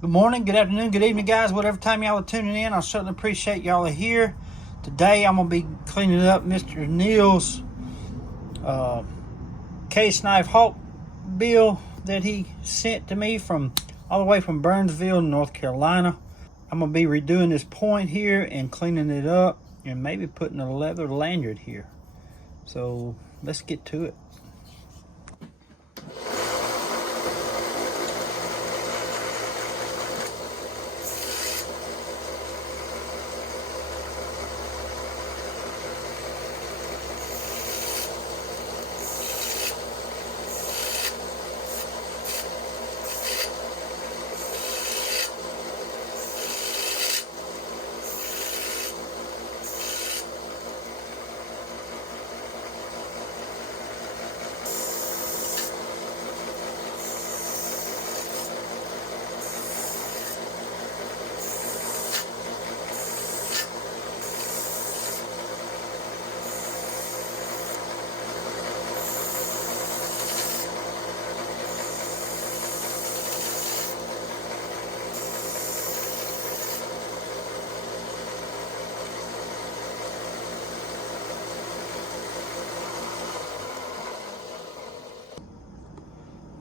Good morning, good afternoon, good evening, guys. Whatever time y'all are tuning in, I certainly appreciate y'all are here. Today, I'm going to be cleaning up Mr. Neal's case knife Hawk bill that he sent to me from all the way from Burnsville, North Carolina. I'm going to be redoing this point here and cleaning it up and maybe putting a leather lanyard here. So, let's get to it.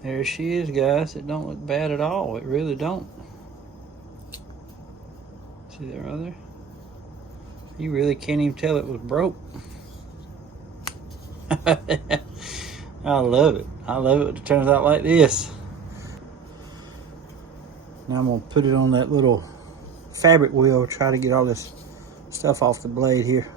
There she is, guys. It don't look bad at all. It really don't. See that right there? You really can't even tell it was broke. I love it. I love it when it turns out like this. Now I'm going to put it on that little fabric wheel, try to get all this stuff off the blade here.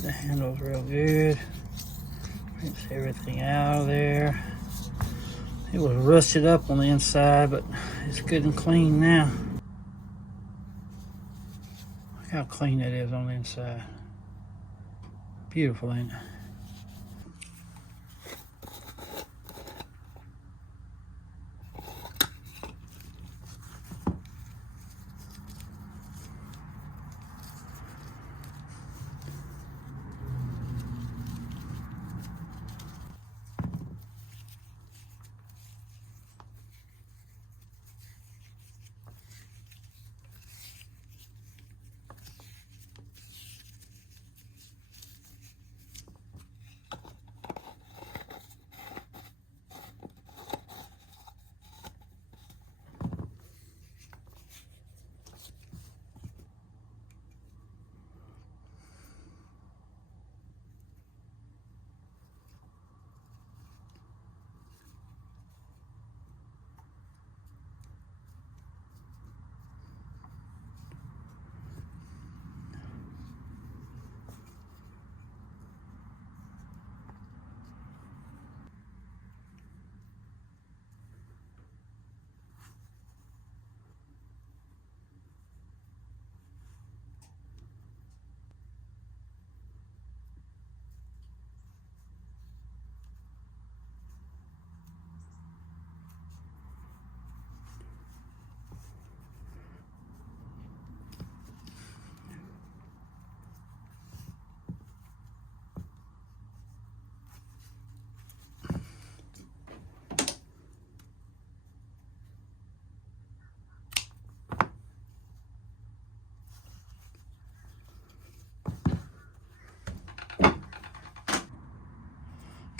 The handle's real good. Rinse everything out of there. It was rusted up on the inside, but it's good and clean now. Look how clean that is on the inside. Beautiful, ain't it?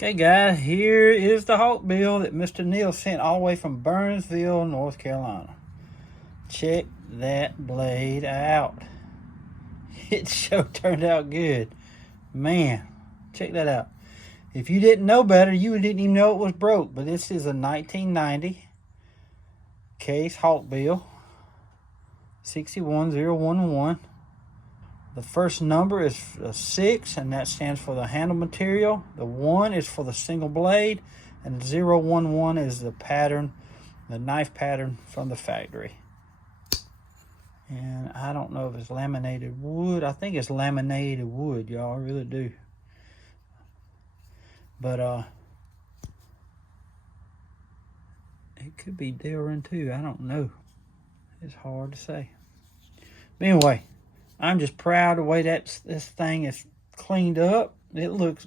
Okay, guys, here is the Hawk bill that Mr. Neal sent all the way from Burnsville, North Carolina. Check that blade out. It sure turned out good. Man, check that out. If you didn't know better, you didn't even know it was broke. But this is a 1990 case Hawkbill 61011. The first number is a 6, and that stands for the handle material. The 1 is for the single blade, and the 011 is the pattern, the knife pattern from the factory. And I don't know if it's laminated wood. I think it's laminated wood, y'all. I really do. But it could be Delrin too. I don't know. It's hard to say. But anyway, I'm just proud of the way this thing is cleaned up. It looks.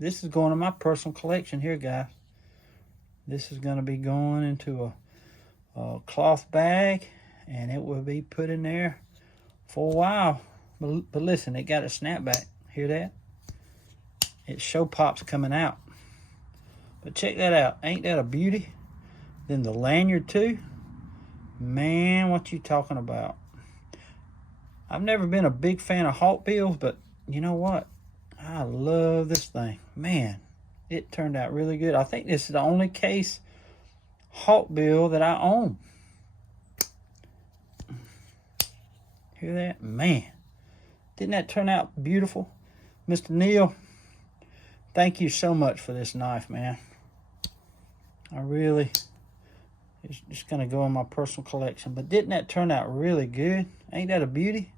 This is going to my personal collection here, guys. This is going to be going into a cloth bag, and it will be put in there for a while. But listen, it got a snapback. Hear that? It show pops coming out. But check that out. Ain't that a beauty? Then the lanyard too. Man, what you talking about? I've never been a big fan of Hawkbills, but you know what? I love this thing. Man, it turned out really good. I think this is the only case Hawkbill that I own. Hear that? Man, didn't that turn out beautiful? Mr. Neil, thank you so much for this knife, man. It's just going to go in my personal collection. But didn't that turn out really good? Ain't that a beauty?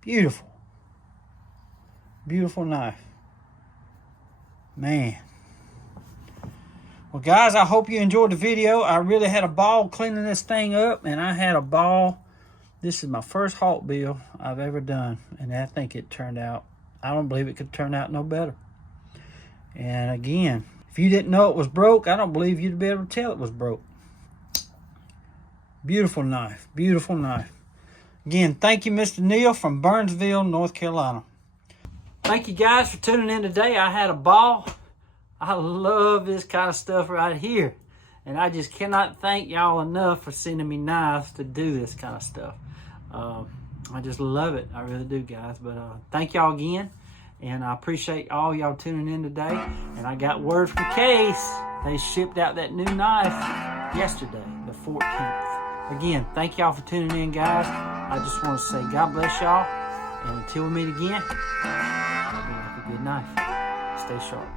Beautiful. Beautiful knife. Man. Well, guys, I hope you enjoyed the video. I really had a ball cleaning this thing up, and I had a ball. This is my first Hawkbill I've ever done, and I think it turned out, I don't believe it could turn out no better. And again, if you didn't know it was broke, I don't believe you'd be able to tell it was broke. Beautiful knife. Beautiful knife. Again, thank you, Mr. Neil from Burnsville, North Carolina. Thank you guys for tuning in today. I had a ball. I love this kind of stuff right here. And I just cannot thank y'all enough for sending me knives to do this kind of stuff. I just love it. I really do, guys. But thank y'all again. And I appreciate all y'all tuning in today. And I got word from Case. They shipped out that new knife yesterday, the 14th. Again, thank y'all for tuning in, guys. I just want to say God bless y'all. And until we meet again, I'll be like a good knife. Stay sharp.